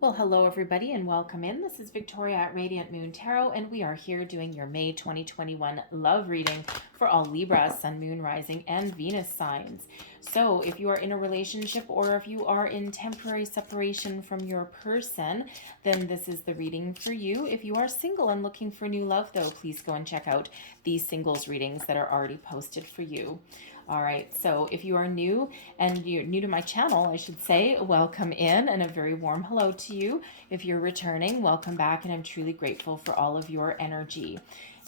Well, hello everybody and welcome in. This is Victoria at Radiant Moon Tarot, and we are here doing your May 2021 love reading for all Libra, Sun, Moon, Rising, and Venus signs. So if you are in a relationship or if you are in temporary separation from your person, then this is the reading for you. If you are single and looking for new love, though, please go and check out these singles readings that are already posted for you. All right, so if you are new and you're new to my channel, I should say, welcome in and a very warm hello to you. If you're returning, welcome back, and I'm truly grateful for all of your energy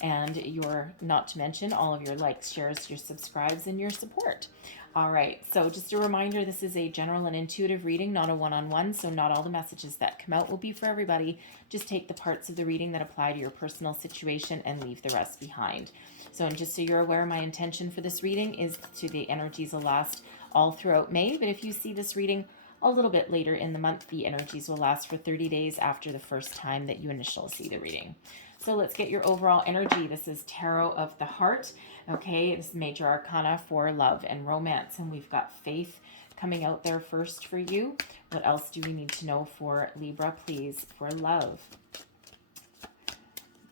and your, not to mention, all of your likes, shares, your subscribes, and your support. All right, so just a reminder, this is a general and intuitive reading, not a one-on-one, so not all the messages that come out will be for everybody. Just take the parts of the reading that apply to your personal situation and leave the rest behind. So, and just so you're aware, my intention for this reading is to the energies will last all throughout May, but if you see this reading a little bit later in the month, the energies will last for 30 days after the first time that you initially see the reading. So let's get your overall energy. This is Tarot of the Heart. Okay, this is Major Arcana for love and romance, and we've got Faith coming out there first for you. What else do we need to know for Libra, please, for love?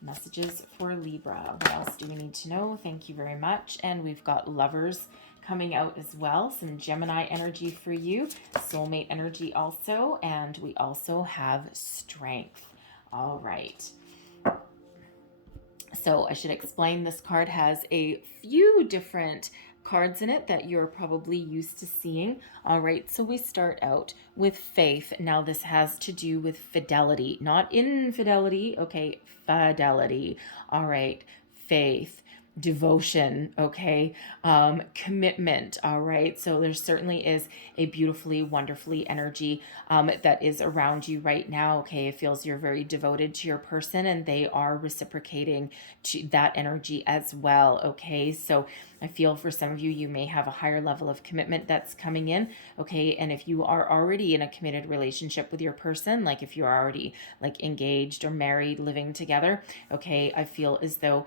Messages for Libra. What else do we need to know? Thank you very much. And we've got Lovers coming out as well. Some Gemini energy for you. Soulmate energy also. And we also have Strength. All right. So I should explain, this card has a few different cards in it that you're probably used to seeing. All right, so we start out with Faith. Now this has to do with fidelity, not infidelity. Okay, fidelity. All right, Faith, devotion, okay, commitment. All right, so there certainly is a beautifully, wonderfully energy that is around you right now. Okay, it feels you're very devoted to your person and they are reciprocating to that energy as well. Okay, so I feel for some of you, you may have a higher level of commitment that's coming in. Okay, and if you are already in a committed relationship with your person, like if you're already like engaged or married, living together, okay, I feel as though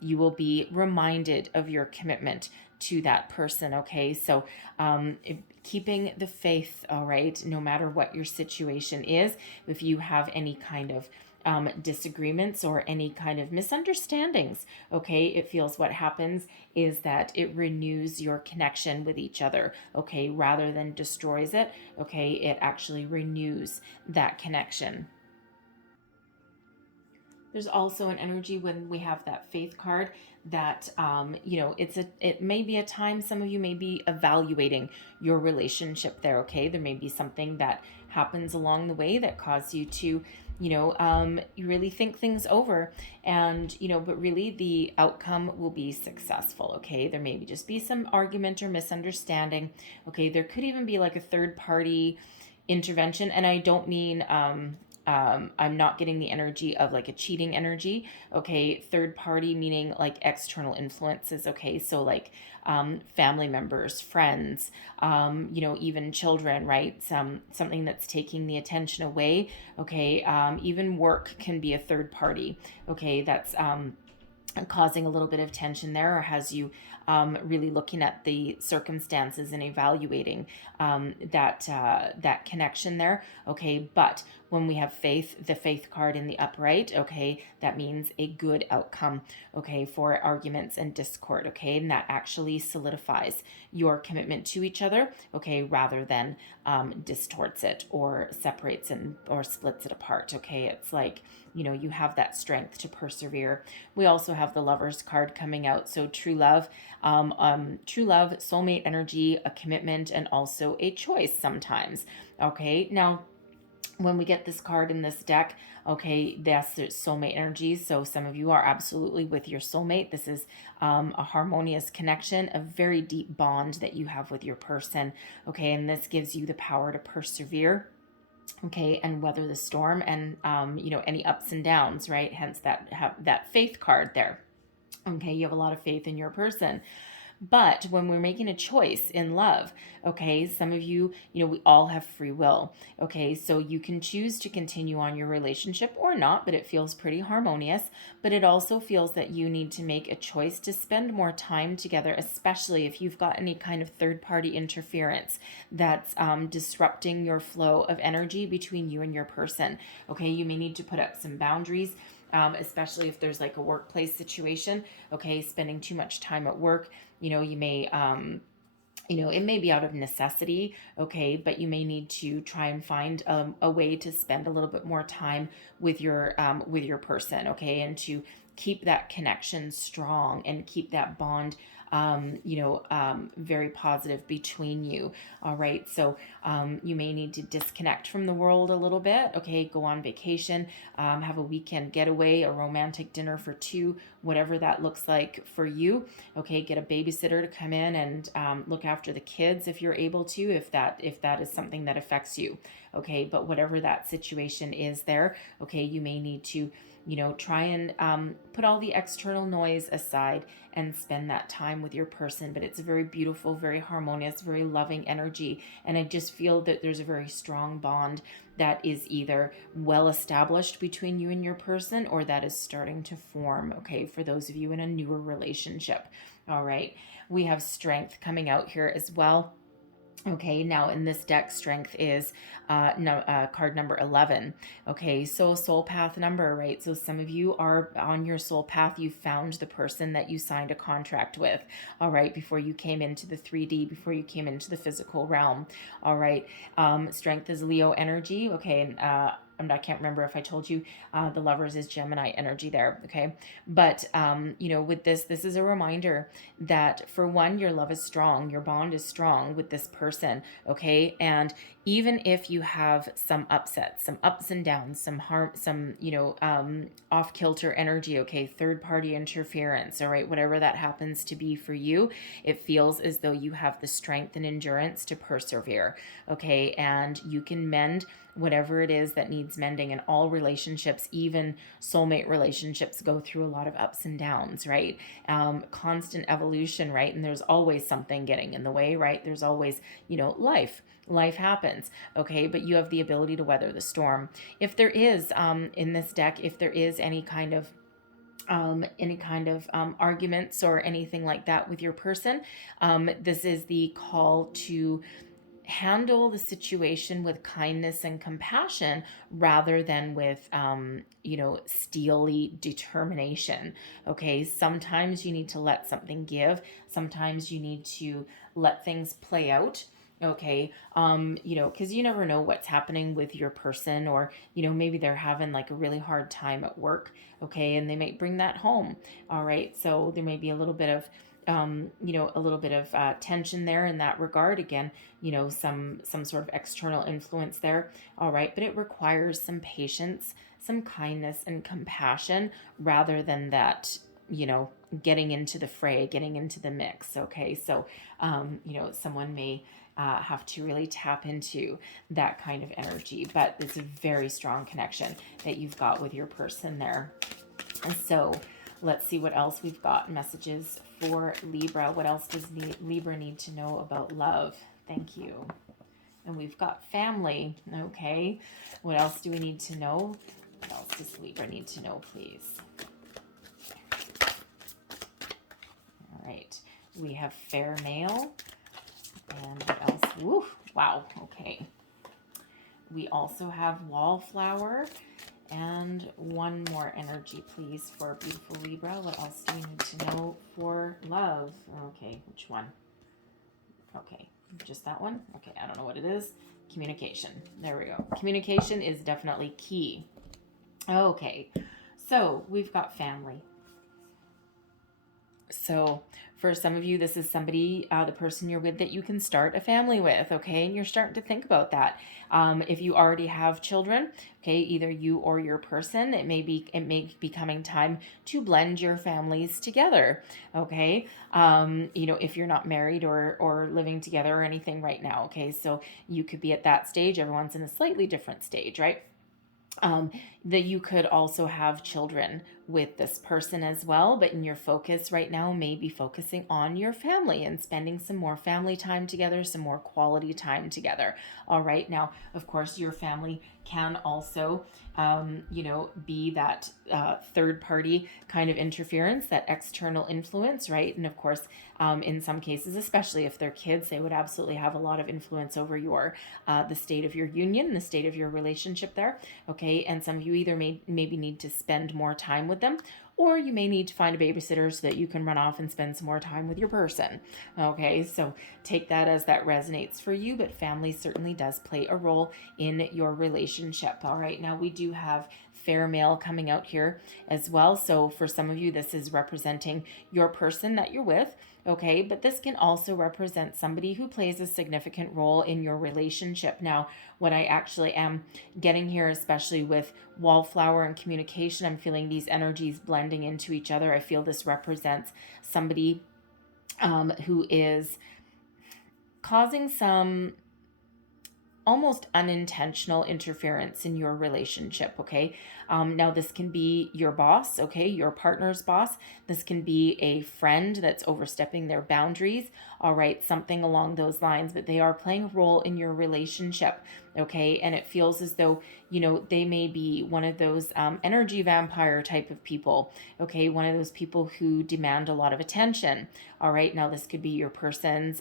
you will be reminded of your commitment to that person. Okay, so keeping the faith. All right, no matter what your situation is, if you have any kind of disagreements or any kind of misunderstandings, okay, it feels what happens is that it renews your connection with each other. Okay, rather than destroys it. Okay, it actually renews that connection. There's also an energy when we have that Faith card that it may be a time some of you may be evaluating your relationship there. Okay, there may be something that happens along the way that causes you to you really think things over, and but really the outcome will be successful. Okay, there may just be some argument or misunderstanding. Okay, there could even be like a third party intervention, and I don't mean I'm not getting the energy of like a cheating energy. Okay, third party meaning like external influences. Okay, so like family members, friends, even children, right? Something that's taking the attention away. Okay, even work can be a third party. Okay, that's causing a little bit of tension there, or has you really looking at the circumstances and evaluating that connection there. Okay, but when we have Faith, the Faith card in the upright, okay, that means a good outcome, okay, for arguments and discord. Okay, and that actually solidifies your commitment to each other, okay, rather than distorts it or separates and or splits it apart. Okay, it's like you have that strength to persevere. We also have the Lovers card coming out, so true love, soulmate energy, a commitment, and also a choice sometimes. Okay, now when we get this card in this deck, okay, that's soulmate energy. So some of you are absolutely with your soulmate. This is a harmonious connection, a very deep bond that you have with your person. Okay, and this gives you the power to persevere, okay, and weather the storm, and any ups and downs, right? Hence that Faith card there. Okay, you have a lot of faith in your person. But when we're making a choice in love, okay, some of you, we all have free will. Okay, so you can choose to continue on your relationship or not, but it feels pretty harmonious. But it also feels that you need to make a choice to spend more time together, especially if you've got any kind of third party interference that's disrupting your flow of energy between you and your person. Okay, you may need to put up some boundaries. Especially if there's like a workplace situation, okay, spending too much time at work, you may it may be out of necessity, okay, but you may need to try and find a way to spend a little bit more time with your person, okay, and to keep that connection strong and keep that bond very positive between you. All right. So you may need to disconnect from the world a little bit. Okay. Go on vacation, have a weekend getaway, a romantic dinner for two, whatever that looks like for you. Okay. Get a babysitter to come in and look after the kids if you're able to, if that is something that affects you. Okay. But whatever that situation is there, okay, you may need to try and put all the external noise aside and spend that time with your person. But it's a very beautiful, very harmonious, very loving energy. And I just feel that there's a very strong bond that is either well established between you and your person, or that is starting to form, okay, for those of you in a newer relationship. All right. We have strength coming out here as well. Okay, now in this deck, strength is card number 11. Okay, so soul path number, right? So some of you are on your soul path. You found the person that you signed a contract with, all right, before you came into the 3D, before you came into the physical realm, all right. Strength is Leo energy, okay, and I can't remember if I told you the Lovers is Gemini energy there, okay? But, with this is a reminder that, for one, your love is strong, your bond is strong with this person, okay? And even if you have some upsets, some ups and downs, some harm, some, off-kilter energy, okay, third-party interference, all right, whatever that happens to be for you, it feels as though you have the strength and endurance to persevere, okay? And you can mend whatever it is that needs mending. And all relationships, even soulmate relationships, go through a lot of ups and downs, right? Constant evolution, right? And there's always something getting in the way, right? There's always, life happens, okay? But you have the ability to weather the storm. If there is, in this deck, if there is any kind of arguments or anything like that with your person, this is the call to handle the situation with kindness and compassion rather than with steely determination. Okay, sometimes you need to let something give, sometimes you need to let things play out. Okay, because you never know what's happening with your person, or maybe they're having like a really hard time at work, okay, and they might bring that home. All right, so there may be a little bit of tension there in that regard. Again, some sort of external influence there. All right. But it requires some patience, some kindness and compassion rather than that, getting into the fray, getting into the mix. Okay. So, someone may have to really tap into that kind of energy, but it's a very strong connection that you've got with your person there. And so, let's see what else we've got. Messages for Libra. What else does Libra need to know about love? Thank you. And we've got family. Okay. What else do we need to know? What else does Libra need to know, please? All right. We have fair male. And what else? Woo, wow. Okay. We also have wallflower. And one more energy, please, for beautiful Libra. What else do we need to know for love? Okay, which one? Okay, just that one? Okay, I don't know what it is. Communication. There we go. Communication is definitely key. Okay, so we've got family. So for some of you, this is somebody, the person you're with that you can start a family with, okay? And you're starting to think about that. If you already have children, okay, either you or your person, it may be coming time to blend your families together, okay? If you're not married or living together or anything right now, okay? So you could be at that stage. Everyone's in a slightly different stage, right? That you could also have children with this person as well, but in your focus right now may be focusing on your family and spending some more family time together, some more quality time together. All right. Now, of course, your family can also, be that third party kind of interference, that external influence, right? And of course, in some cases, especially if they're kids, they would absolutely have a lot of influence over the state of your union, the state of your relationship there. Okay. And some of you either maybe need to spend more time with them, or you may need to find a babysitter so that you can run off and spend some more time with your person. Okay, so take that as that resonates for you, but family certainly does play a role in your relationship. All right, now we do have fair male coming out here as well. So for some of you, this is representing your person that you're with. Okay, but this can also represent somebody who plays a significant role in your relationship. Now, what I actually am getting here, especially with wallflower and communication, I'm feeling these energies blending into each other. I feel this represents somebody who is causing some almost unintentional interference in your relationship. Okay, now this can be your boss, okay, your partner's boss. This can be a friend that's overstepping their boundaries. All right, something along those lines, but they are playing a role in your relationship. Okay, and it feels as though, they may be one of those energy vampire type of people. Okay, one of those people who demand a lot of attention. All right, now this could be your person's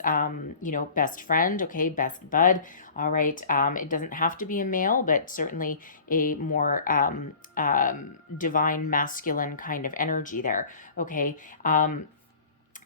best friend, okay, best bud. All right, it doesn't have to be a male, but certainly a more divine masculine kind of energy there. Okay,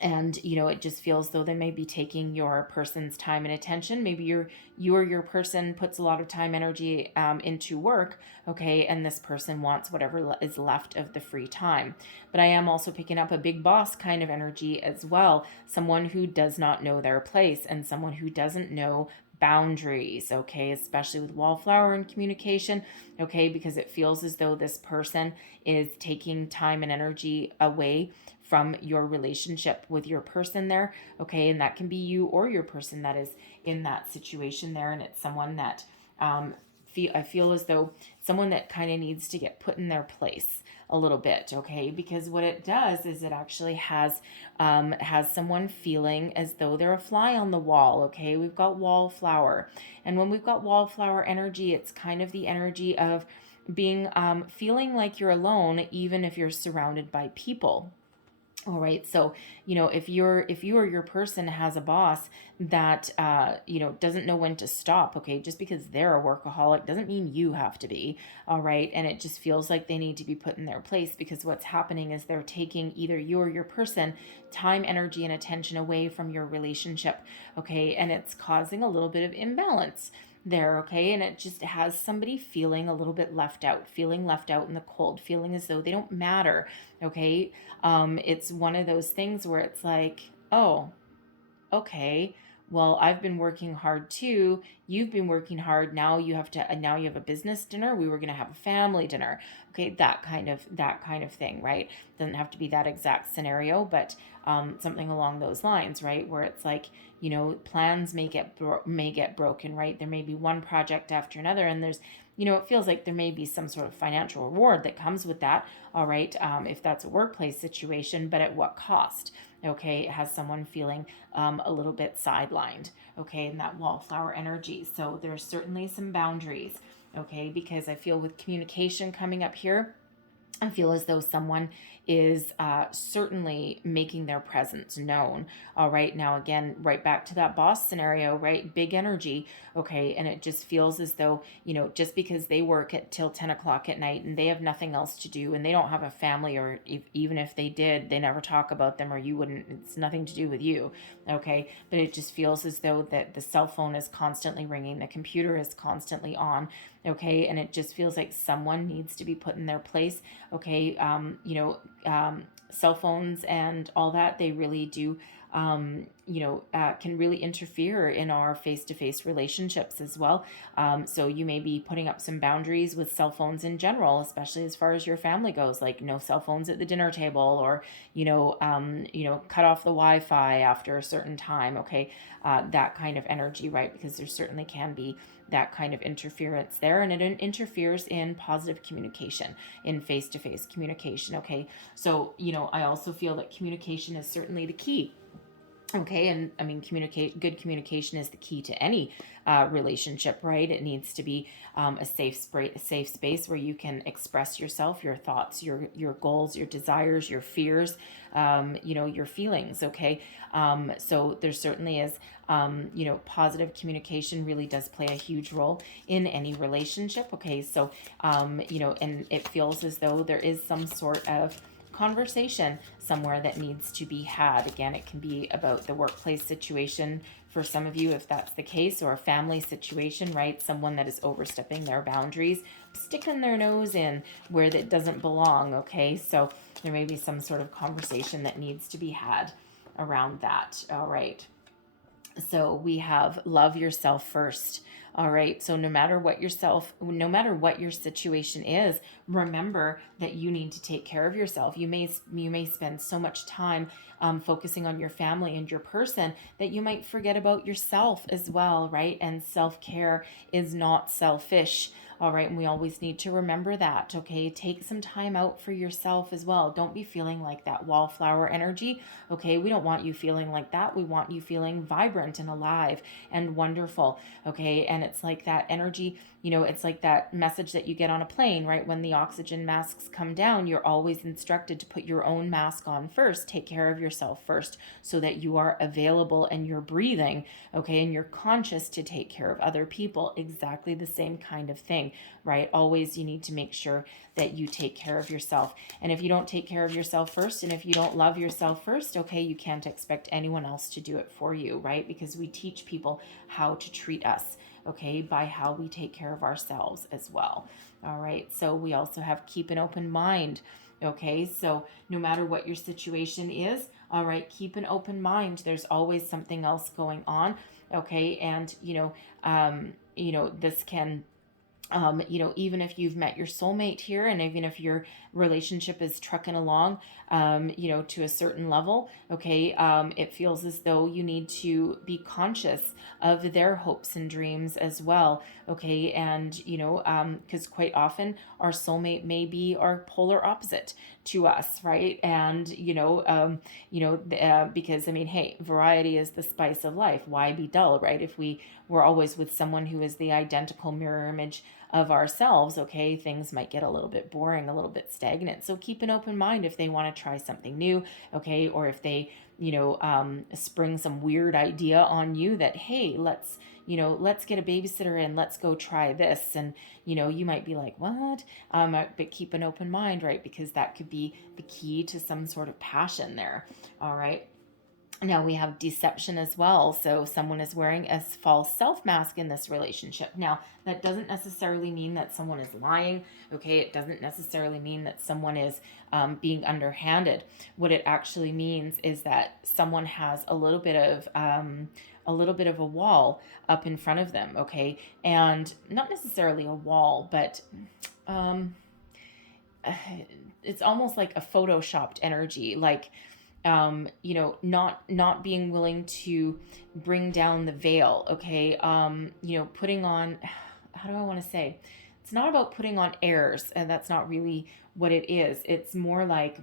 and it just feels though they may be taking your person's time and attention. Maybe you or your person puts a lot of time, energy into work, okay, and this person wants whatever is left of the free time. But I am also picking up a big boss kind of energy as well, someone who does not know their place and someone who doesn't know boundaries, okay, especially with wallflower and communication, okay, because it feels as though this person is taking time and energy away from your relationship with your person there, okay, and that can be you or your person that is in that situation there, and it's someone that I feel as though someone that kind of needs to get put in their place a little bit, okay, because what it does is it actually has someone feeling as though they're a fly on the wall. Okay, we've got wallflower, and when we've got wallflower energy, it's kind of the energy of being feeling like you're alone even if you're surrounded by people. All right, so if you or your person has a boss that doesn't know when to stop, okay, just because they're a workaholic doesn't mean you have to be. All right, and it just feels like they need to be put in their place, because what's happening is they're taking either you or your person time, energy, and attention away from your relationship. Okay, and it's causing a little bit of imbalance there, okay, and it just has somebody feeling a little bit left out, feeling left out in the cold, feeling as though they don't matter. Okay, it's one of those things where it's like, oh, okay, well, I've been working hard too, you've been working hard, now you have a business dinner, we were going to have a family dinner. Okay, that kind of thing, right? Doesn't have to be that exact scenario, but something along those lines, right, where it's like, plans may get broken, right? There may be one project after another, and there's, it feels like there may be some sort of financial reward that comes with that. All right, if that's a workplace situation, but at what cost? Okay, it has someone feeling a little bit sidelined, okay, in that wallflower energy. So there's certainly some boundaries, okay, because I feel with communication coming up here, I feel as though someone is certainly making their presence known. All right, now again, right back to that boss scenario, right? Big energy, okay, and it just feels as though, just because they work till 10 o'clock at night and they have nothing else to do and they don't have a family, or even if they did, they never talk about them, or you wouldn't, it's nothing to do with you, okay? But it just feels as though that the cell phone is constantly ringing, the computer is constantly on, okay, and it just feels like someone needs to be put in their place, okay? Cell phones and all that, they really do can really interfere in our face-to-face relationships as well. So you may be putting up some boundaries with cell phones in general, especially as far as your family goes, like no cell phones at the dinner table, or cut off the Wi-Fi after a certain time. Okay, that kind of energy, right? Because there certainly can be that kind of interference there, and it interferes in positive communication, in face-to-face communication. Okay, so I also feel that communication is certainly the key. Okay, and I mean, good communication is the key to any relationship, right? It needs to be a safe space where you can express yourself, your thoughts, your goals, your desires, your fears, your feelings. Okay, so there certainly is, positive communication really does play a huge role in any relationship. Okay, so and it feels as though there is some sort of conversation somewhere that needs to be had. Again, it can be about the workplace situation for some of you, if that's the case, or a family situation, right? Someone that is overstepping their boundaries, sticking their nose in where that doesn't belong. Okay, so there may be some sort of conversation that needs to be had around that. All right, so we have love yourself first. All right, so no matter what your situation is, remember that you need to take care of yourself. You may spend so much time focusing on your family and your person that you might forget about yourself as well, right? And self-care is not selfish. All right, and we always need to remember that. Okay, take some time out for yourself as well. Don't be feeling like that wallflower energy. Okay, we don't want you feeling like that. We want you feeling vibrant and alive and wonderful. Okay, and it's like that energy, it's like that message that you get on a plane, right? When the oxygen masks come down, you're always instructed to put your own mask on first. Take care of yourself first so that you are available and you're breathing, okay, and you're conscious to take care of other people. Exactly the same kind of thing, right? Always you need to make sure that you take care of yourself. And if you don't take care of yourself first, and if you don't love yourself first, okay, you can't expect anyone else to do it for you, right? Because we teach people how to treat us, okay, by how we take care of ourselves as well. All right, so we also have keep an open mind. Okay, so no matter what your situation is, all right, keep an open mind. There's always something else going on. Okay, and this can even if you've met your soulmate here, and even if your relationship is trucking along, to a certain level, okay, it feels as though you need to be conscious of their hopes and dreams as well, okay, and, because quite often our soulmate may be our polar opposite to us, right, and, because, I mean, hey, variety is the spice of life. Why be dull, right? If we're always with someone who is the identical mirror image of ourselves, okay, things might get a little bit boring, a little bit stagnant. So keep an open mind if they want to try something new, okay, or if they, spring some weird idea on you that, hey, let's get a babysitter in, let's go try this. And, you might be like, what? But keep an open mind, right? Because that could be the key to some sort of passion there. All right. Now we have deception as well. So someone is wearing a false self mask in this relationship. Now, that doesn't necessarily mean that someone is lying. Okay, it doesn't necessarily mean that someone is being underhanded. What it actually means is that someone has a little bit of a wall up in front of them. Okay, and not necessarily a wall, but it's almost like a photoshopped energy, like not being willing to bring down the veil, okay, putting on, how do I want to say, it's not about putting on airs, and that's not really what it is. It's more like,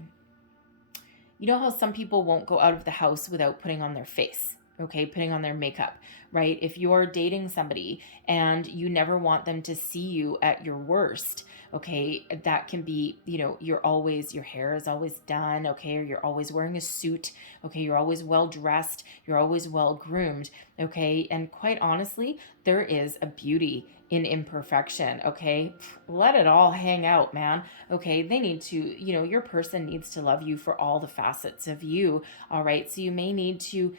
how some people won't go out of the house without putting on their face, okay, putting on their makeup, right? If you're dating somebody and you never want them to see you at your worst, okay, that can be, your hair is always done, okay, or you're always wearing a suit, okay, you're always well dressed, you're always well groomed, okay, and quite honestly, there is a beauty in imperfection, okay, let it all hang out, man, okay, they need to, your person needs to love you for all the facets of you, all right, so you may need to,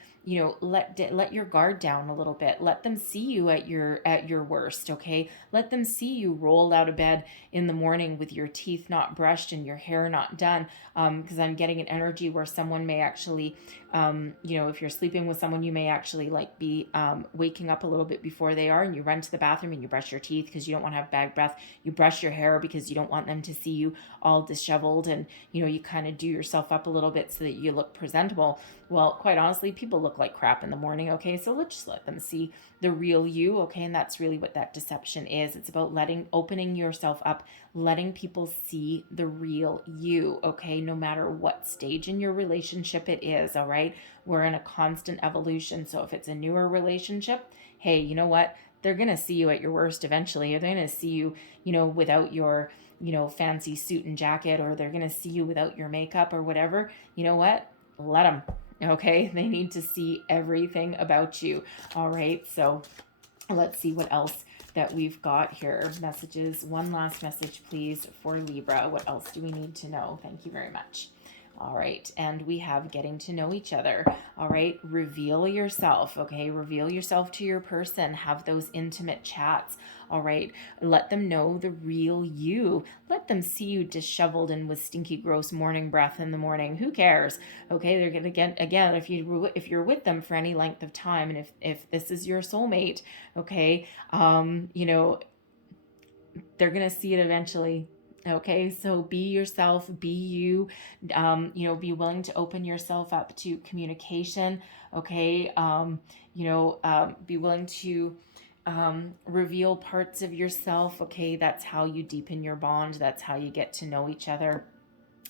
let your guard down a little little bit. Let them see you at your worst, okay? Let them see you rolled out of bed in the morning with your teeth not brushed and your hair not done. Because I'm getting an energy where someone may actually, if you're sleeping with someone, you may actually like be waking up a little bit before they are, and you run to the bathroom and you brush your teeth because you don't want to have bad breath. You brush your hair because you don't want them to see you all disheveled, and you kind of do yourself up a little bit so that you look presentable. Well, quite honestly, people look like crap in the morning, okay? So let's just let them see the real you, okay? And that's really what that deception is. It's about opening yourself up, letting people see the real you, okay? No matter what stage in your relationship it is, all right? We're in a constant evolution. So if it's a newer relationship, hey, you know what? They're going to see you at your worst eventually. They're going to see you, without your, fancy suit and jacket, or they're going to see you without your makeup or whatever. You know what? Let them. Okay, they need to see everything about you. All right, so let's see what else that we've got here. Messages. One last message, please, for Libra. What else do we need to know? Thank you very much. All right, and we have getting to know each other. All right, reveal yourself, okay? Reveal yourself to your person. Have those intimate chats. All right, let them know the real you. Let them see you disheveled and with stinky, gross morning breath in the morning. Who cares? Okay, they're gonna get, again, if you're with them for any length of time, and if this is your soulmate, okay, they're gonna see it eventually. Okay, so be yourself, be you, be willing to open yourself up to communication. Okay, be willing to reveal parts of yourself. Okay, that's how you deepen your bond. That's how you get to know each other.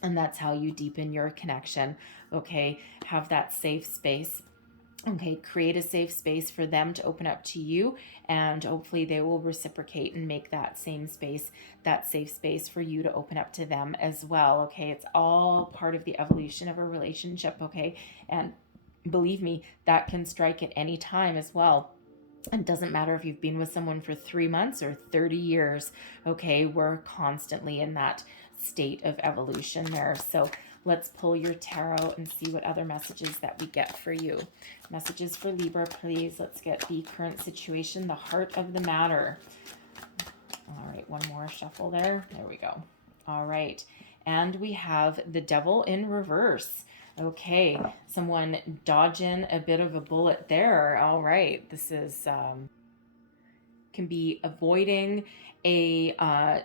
And that's how you deepen your connection. Okay, have that safe space. Okay, create a safe space for them to open up to you, and hopefully they will reciprocate and make that same space, that safe space for you to open up to them as well. Okay, it's all part of the evolution of a relationship. Okay, and believe me, that can strike at any time as well. It doesn't matter if you've been with someone for 3 months or 30 years. Okay, we're constantly in that state of evolution there. So let's pull your tarot and see what other messages that we get for you. Messages for Libra, please. Let's get the current situation, the heart of the matter. All right, one more shuffle there. There we go. All right, and we have the Devil in reverse. Okay, someone dodging a bit of a bullet there. All right, this is can be avoiding a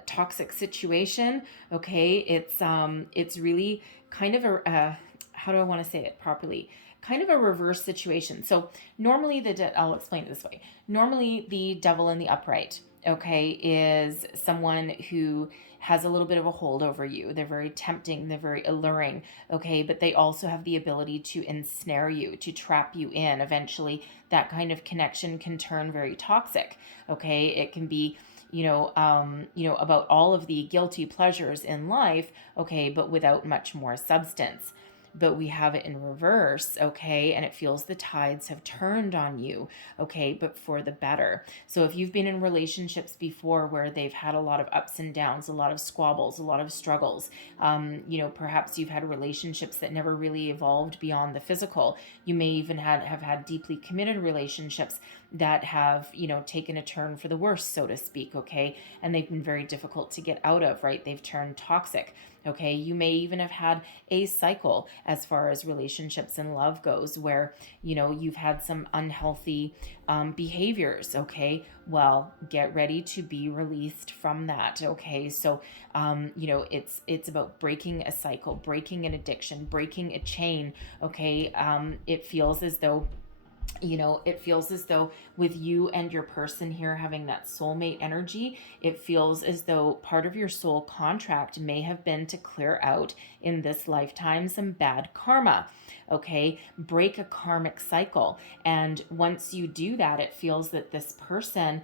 toxic situation. Okay, it's really kind of a how do I want to say it properly? Kind of a reverse situation. So normally I'll explain it this way. Normally the Devil in the upright, okay, is someone who has a little bit of a hold over you. They're very tempting, they're very alluring, okay, but they also have the ability to ensnare you, to trap you in. Eventually, that kind of connection can turn very toxic, okay? It can be, about all of the guilty pleasures in life, okay, but without much more substance. But we have it in reverse, okay, and it feels the tides have turned on you, okay, but for the better. So if you've been in relationships before where they've had a lot of ups and downs, a lot of squabbles, a lot of struggles, perhaps you've had relationships that never really evolved beyond the physical. You may even have had deeply committed relationships that have, taken a turn for the worse, so to speak, okay, and they've been very difficult to get out of, right? They've turned toxic. Okay, you may even have had a cycle as far as relationships and love goes where, you've had some unhealthy behaviors. Okay, well, get ready to be released from that. Okay, so, it's about breaking a cycle, breaking an addiction, breaking a chain. Okay, it feels as though with you and your person here having that soulmate energy, it feels as though part of your soul contract may have been to clear out in this lifetime some bad karma. Okay, break a karmic cycle. And once you do that, it feels that this person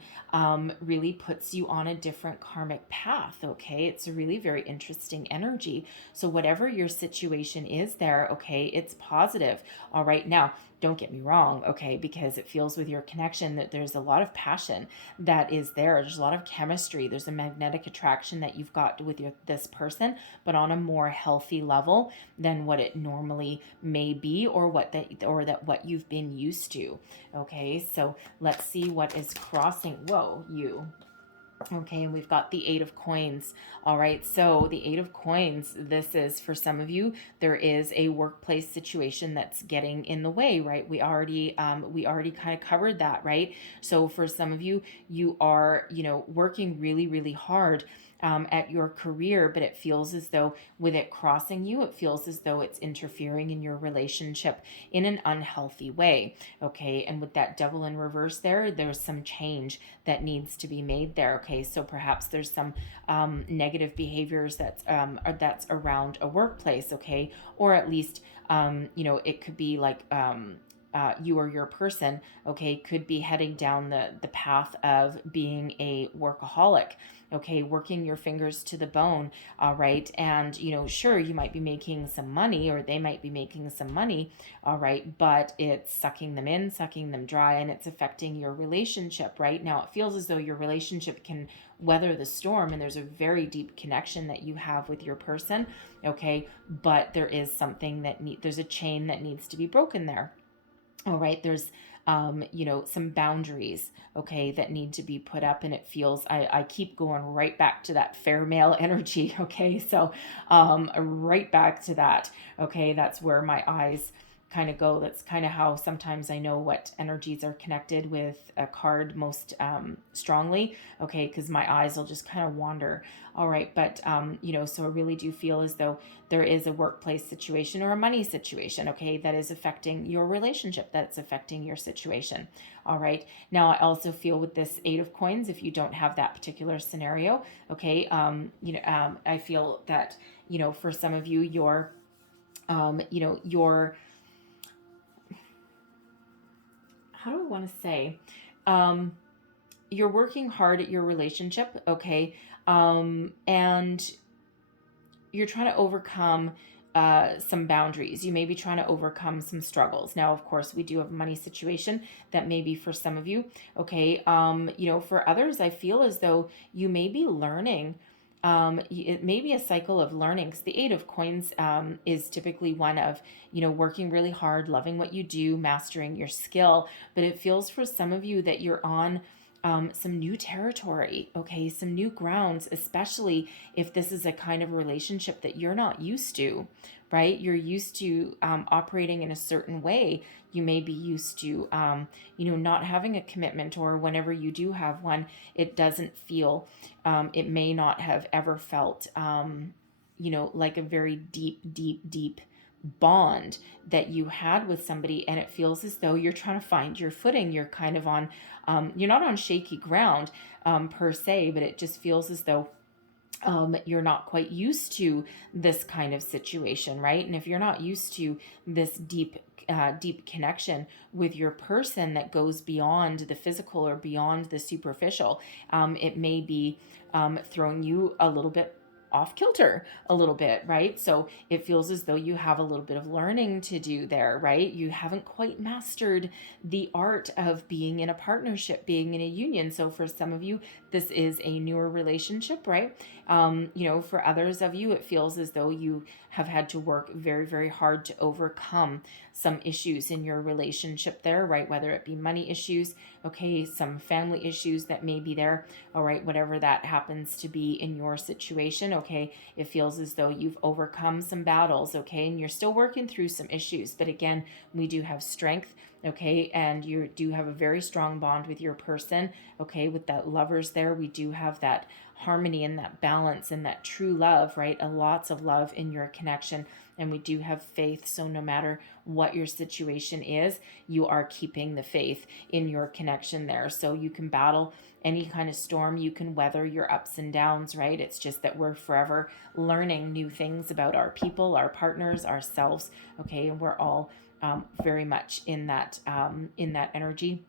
really puts you on a different karmic path. Okay, it's a really very interesting energy. So whatever your situation is there, okay, it's positive. All right, now Don't get me wrong, okay, because it feels with your connection that there's a lot of passion that is there. There's a lot of chemistry. There's a magnetic attraction that you've got with this person, but on a more healthy level than what it normally may be, or what you've been used to. Okay, so let's see what is crossing. Whoa, you. Okay, and we've got the Eight of Coins. All right, so the Eight of Coins, this is for some of you, there is a workplace situation that's getting in the way, right? We already kind of covered that, right? So for some of you, you are, working really, really hard at your career, but it feels as though with it crossing you, it feels as though it's interfering in your relationship in an unhealthy way. Okay, and with that Devil in reverse there's some change that needs to be made there. Okay, so perhaps there's some negative behaviors that's around a workplace. Okay, or at least it could be like you or your person, okay, could be heading down the path of being a workaholic, okay, working your fingers to the bone, all right, and sure, you might be making some money, or they might be making some money, all right, but it's sucking them in, sucking them dry, and it's affecting your relationship. Right now it feels as though your relationship can weather the storm, and there's a very deep connection that you have with your person, okay, but there is something there's a chain that needs to be broken there. All right, there's some boundaries, okay, that need to be put up, and it feels, I keep going right back to that fair male energy, okay, so right back to that, okay, that's where my eyes kind of go. That's kind of how sometimes I know what energies are connected with a card most strongly, okay, because my eyes will just kind of wander. All right, but so I really do feel as though there is a workplace situation or a money situation, okay, that is affecting your relationship, that's affecting your situation. All right, now I also feel with this Eight of Coins, if you don't have that particular scenario, okay, I feel that for some of you, your how do I want to say, you're working hard at your relationship, okay, and you're trying to overcome some boundaries. You may be trying to overcome some struggles. Now, of course, we do have a money situation that may be for some of you, okay. For others, I feel as though you may be learning. It may be a cycle of learning, because the Eight of Coins is typically one of, working really hard, loving what you do, mastering your skill. But it feels for some of you that you're on some new territory, okay, some new grounds, especially if this is a kind of relationship that you're not used to, right? You're used to operating in a certain way. You may be used to, not having a commitment, or whenever you do have one, it doesn't feel, it may not have ever felt, like a very deep, deep, deep bond that you had with somebody, and it feels as though you're trying to find your footing. You're kind of on, you're not on shaky ground per se, but it just feels as though you're not quite used to this kind of situation, right? And if you're not used to this deep connection with your person that goes beyond the physical or beyond the superficial, it may be throwing you a little bit off kilter a little bit, right? So it feels as though you have a little bit of learning to do there, right? You haven't quite mastered the art of being in a partnership, being in a union. So for some of you, this is a newer relationship, right? For others of you, it feels as though you have had to work very, very hard to overcome some issues in your relationship there, right? Whether it be money issues, okay, some family issues that may be there, all right, whatever that happens to be in your situation, okay, it feels as though you've overcome some battles, okay, and you're still working through some issues, but again, we do have strength, okay, and you do have a very strong bond with your person, okay, with that lovers there, we do have that harmony and that balance and that true love, right, lots of love in your connection, and we do have faith, so no matter what your situation is, you are keeping the faith in your connection there, so you can battle any kind of storm, you can weather your ups and downs, right? It's just that we're forever learning new things about our people, our partners, ourselves, okay, and we're all very much in that energy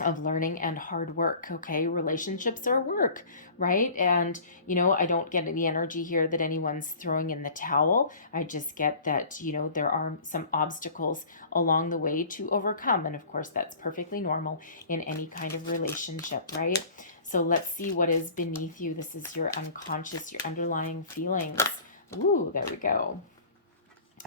of learning and hard work. Okay, relationships are work, right? And I don't get the energy here that anyone's throwing in the towel. I just get that there are some obstacles along the way to overcome, and of course that's perfectly normal in any kind of relationship, right? So let's see what is beneath you. This is your unconscious, your underlying feelings. Ooh, there we go.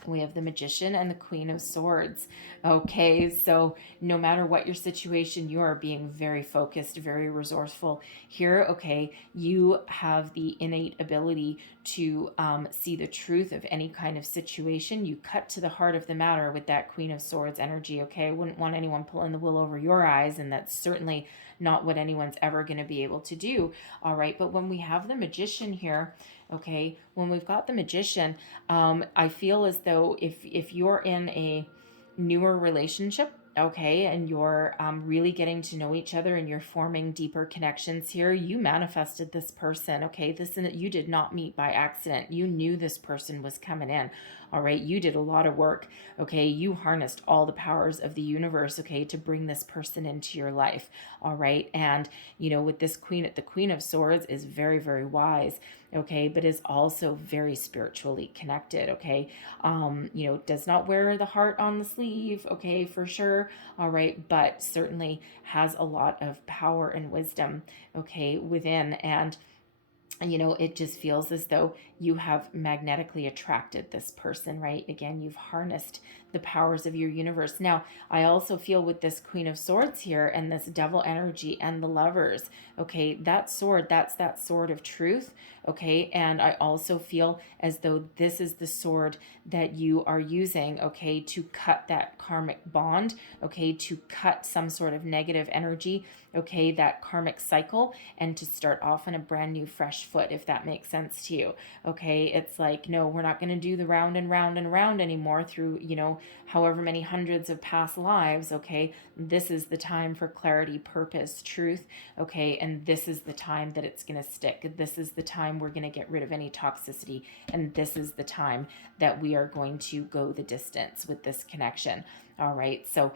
We have the Magician and the Queen of Swords. Okay, so no matter what your situation, you are being very focused, very resourceful here. Okay, you have the innate ability to see the truth of any kind of situation. You cut to the heart of the matter with that Queen of Swords energy. Okay, I wouldn't want anyone pulling the wool over your eyes, and that's certainly not what anyone's ever going to be able to do. All right, but when we have the Magician here, okay, when we've got the Magician, I feel as though if you're in a newer relationship, okay, and you're really getting to know each other and you're forming deeper connections here, you manifested this person, okay? You did not meet by accident. You knew this person was coming in, all right? You did a lot of work, okay? You harnessed all the powers of the universe, okay, to bring this person into your life, all right? And with this queen, the Queen of Swords is very, very wise, okay, but is also very spiritually connected, okay? Does not wear the heart on the sleeve, okay, for sure, all right, but certainly has a lot of power and wisdom, okay, within. And it just feels as though you have magnetically attracted this person, right? Again, you've harnessed the powers of your universe. Now, I also feel with this Queen of Swords here and this Devil energy and the Lovers, okay, that sword, that's that sword of truth, okay? And I also feel as though this is the sword that you are using, okay, to cut that karmic bond, okay, to cut some sort of negative energy, okay, that karmic cycle, and to start off on a brand new fresh foot, if that makes sense to you, okay? It's like, no, we're not going to do the round and round and round anymore through, however many hundreds of past lives, okay? This is the time for clarity, purpose, truth, okay? And this is the time that it's going to stick. This is the time we're going to get rid of any toxicity, and this is the time that we are going to go the distance with this connection. All right, so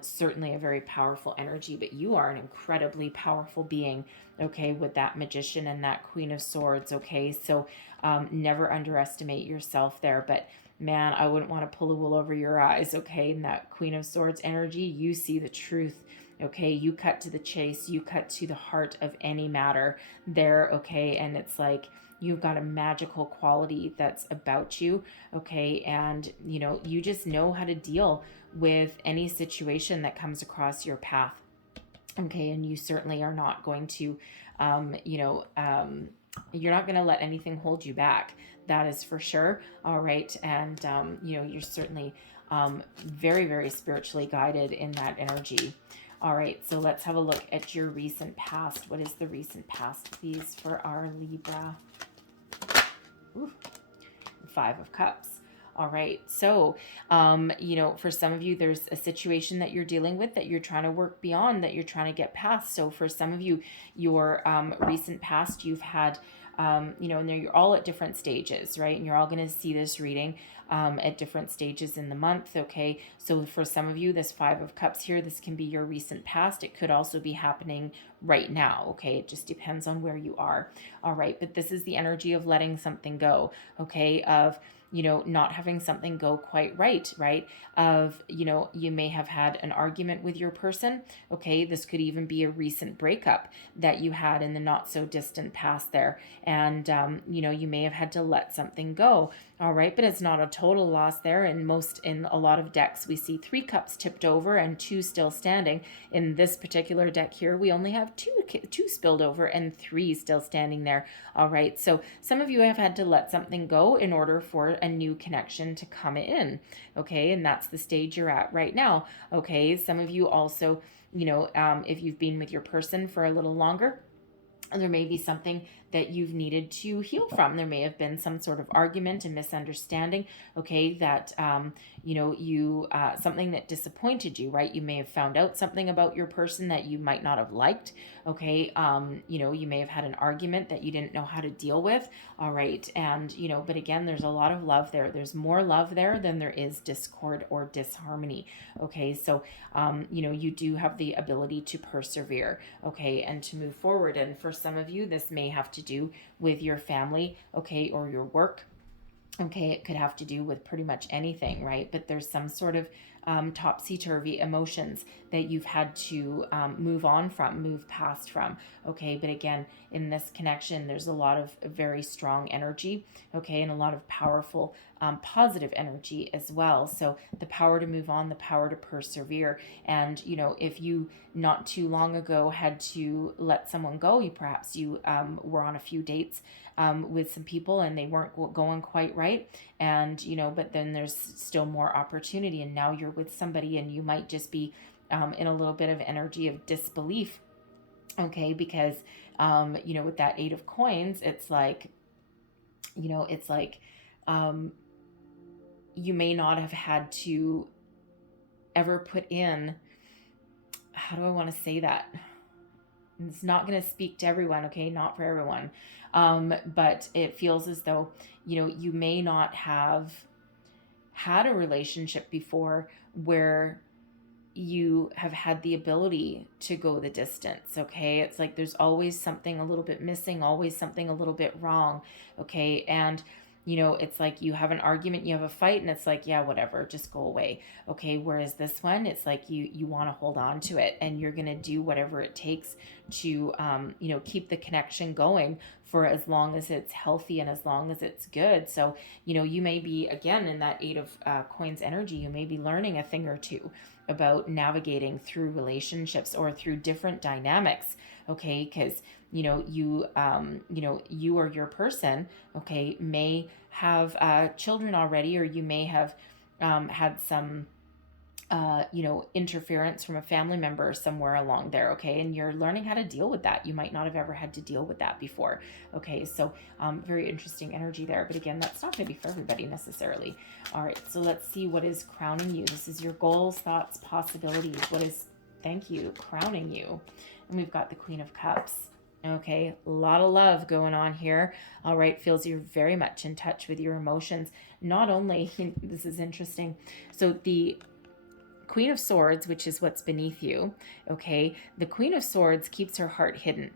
certainly a very powerful energy, but you are an incredibly powerful being, okay, with that Magician and that Queen of Swords, okay? So never underestimate yourself there, but man, I wouldn't want to pull the wool over your eyes, okay? And that Queen of Swords energy, you see the truth, okay? You cut to the chase, you cut to the heart of any matter there, okay? And it's like, you've got a magical quality that's about you, okay? And, you just know how to deal with any situation that comes across your path, okay? And you certainly are not going to, you're not going to let anything hold you back. That is for sure. All right. And, you're certainly very, very spiritually guided in that energy. All right. So let's have a look at your recent past. What is the recent past, please, for our Libra? Ooh, 5 of Cups. All right. So, for some of you, there's a situation that you're dealing with that you're trying to work beyond, that you're trying to get past. So for some of you, your recent past, you've had, and you're all at different stages, right? And you're all going to see this reading at different stages in the month, okay? So for some of you, this 5 of Cups here, this can be your recent past. It could also be happening right now, okay? It just depends on where you are, all right? But this is the energy of letting something go, okay? Of not having something go quite right, of, you may have had an argument with your person, okay? This could even be a recent breakup that you had in the not so distant past there. And, you may have had to let something go, all right? But it's not a total loss there. In a lot of decks, we see 3 cups tipped over and 2 still standing. In this particular deck here, we only have 2 spilled over and 3 still standing there, all right? So some of you have had to let something go in order for a new connection to come in, okay? And that's the stage you're at right now, okay? Some of you also, if you've been with your person for a little longer, there may be something that you've needed to heal from. There may have been some sort of argument and misunderstanding, okay, that, something that disappointed you, right? You may have found out something about your person that you might not have liked, okay? You may have had an argument that you didn't know how to deal with, all right? And, but again, there's a lot of love there. There's more love there than there is discord or disharmony, okay? So, you do have the ability to persevere, okay, and to move forward. And for some of you, this may have to do with your family, okay, or your work. Okay, it could have to do with pretty much anything, right? But there's some sort of topsy-turvy emotions that you've had to move on from, move past from, okay? But again, in this connection, there's a lot of very strong energy, okay, and a lot of powerful positive energy as well. So the power to move on, the power to persevere. And, if you not too long ago had to let someone go, perhaps you were on a few dates with some people and they weren't going quite right. And, but then there's still more opportunity. And now you're with somebody and you might just be in a little bit of energy of disbelief. Okay. Because, with that 8 of coins, it's like, you may not have had to ever put in, how do I want to say that? It's not going to speak to everyone, okay? Not for everyone. But it feels as though, you may not have had a relationship before where you have had the ability to go the distance, okay? It's like there's always something a little bit missing, always something a little bit wrong, okay? And it's like you have an argument, you have a fight, and it's like, yeah, whatever, just go away, okay? Whereas this one, it's like you want to hold on to it, and you're going to do whatever it takes to, keep the connection going for as long as it's healthy and as long as it's good. So, you may be, again, in that 8 of coins energy, you may be learning a thing or two about navigating through relationships or through different dynamics, okay? Because you or your person, okay, may have children already, or you may have had some interference from a family member somewhere along there, okay, and you're learning how to deal with that. You might not have ever had to deal with that before, okay? So very interesting energy there, but again, that's not going to be for everybody necessarily. All right, so let's see what is crowning you. This is your goals, thoughts, possibilities. What is, thank you, crowning you? And we've got the Queen of Cups. Okay, a lot of love going on here. All right, feels you're very much in touch with your emotions. Not only, this is interesting, so the Queen of Swords, which is what's beneath you, okay, the Queen of Swords keeps her heart hidden.